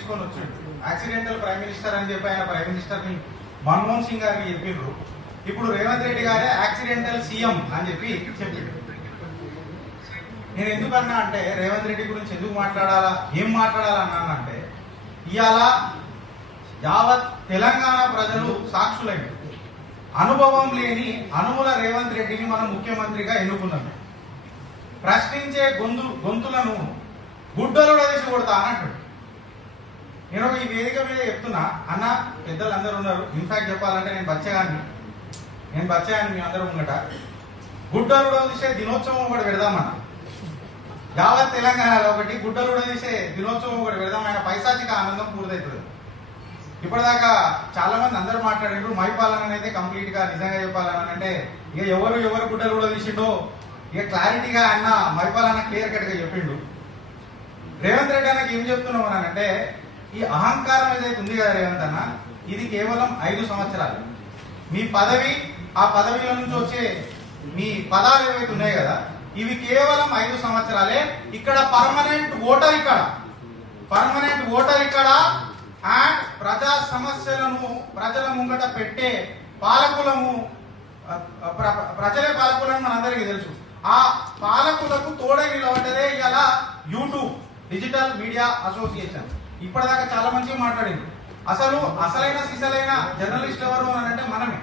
తీసుకొని వచ్చాడు. Accidental prime minister అని చెప్పి ఆయన ప్రైమ్ మినిస్టర్ ని మన్మోహన్ సింగ్ గారికి చెప్పిండ్రు. ఇప్పుడు రేవంత్ రెడ్డి గారే యాక్సిడెంటల్ సీఎం అని చెప్పి చెప్పిండు. నేను ఎందుకన్నా అంటే రేవంత్ రెడ్డి గురించి ఎందుకు మాట్లాడాలా, ఏం మాట్లాడాలన్నానంటే ఇవాళ యావత్ తెలంగాణ ప్రజలు సాక్షులైన అనుభవం లేని అనుముల రేవంత్ రెడ్డిని మనం ముఖ్యమంత్రిగా ఎన్నుకున్నాం. ప్రశ్నించే గొంతులను గుడ్డలు వేసి కొడతా అన్నట్టు. నేను ఈ వేదిక మీద చెప్తున్నా అన్న, పెద్దలు అందరూ ఉన్నారు. ఇన్ఫాక్ట్ చెప్పాలంటే నేను బచ్చగాన్ని మీ అందరూ ఉన్నట గుడ్డలు తీసే దినోత్సవం ఒకటి పెడదామన్నా. యావత్ తెలంగాణలో ఒకటి గుడ్డలు తీసే దినోత్సవం ఒకటి పెడదాం. ఆయన పైశాచిక ఆనందం పూర్తవుతుంది. ఇప్పటిదాకా చాలా మంది అందరూ మాట్లాడారు. మైపాలన అయితే కంప్లీట్ గా నిజంగా చెప్పాలని అంటే ఇక ఎవరు గుడ్డలు కూడా తీసిండో ఇక క్లారిటీగా అన్న మైపాలన క్లియర్ కట్ గా చెప్పిండు. రేవంత్ రెడ్డి అన్నకి ఏం చెప్తున్నాం అంటే ఈ అహంకారం ఏదైతే ఉంది కదా రేవంత్ అన్న, ఇది కేవలం 5 సంవత్సరాలు. మీ పదవి, ఆ పదవిలో నుంచి వచ్చే మీ పదాలు ఏవైతే ఉన్నాయి కదా, ఇవి కేవలం 5 సంవత్సరాలే. ఇక్కడ పర్మనెంట్ ఓటర్ ఇక్కడ అండ్ ప్రజా సమస్యలను ప్రజల ముంగట పెట్టే పాలకులము, ప్రజలే పాలకులను మనందరికీ తెలుసు. ఆ పాలకులకు తోడై నిలబడ్డదే ఇలా యూట్యూబ్ డిజిటల్ మీడియా అసోసియేషన్. ఇప్పటిదాకా చాలా మంచిగా మాట్లాడింది. అసలైన సిసలైన జర్నలిస్ట్ ఎవరు అని అంటే మనమే.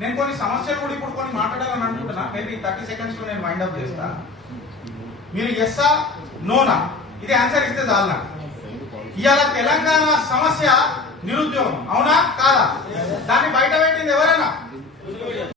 నేను కొన్ని సమస్యలు కూడా ఇప్పుడు కొన్ని మాట్లాడాలని అనుకుంటున్నా. మేబీ 30 సెకండ్స్ లో నేను వైండ్ అప్ చేస్తా. మీరు ఎస్సా నోనా ఇది ఆన్సర్ ఇస్తే చాలనా. ఇవాళ తెలంగాణ సమస్య నిరుద్యోగం, అవునా కాదా? దాన్ని బయట పెట్టింది ఎవరైనా?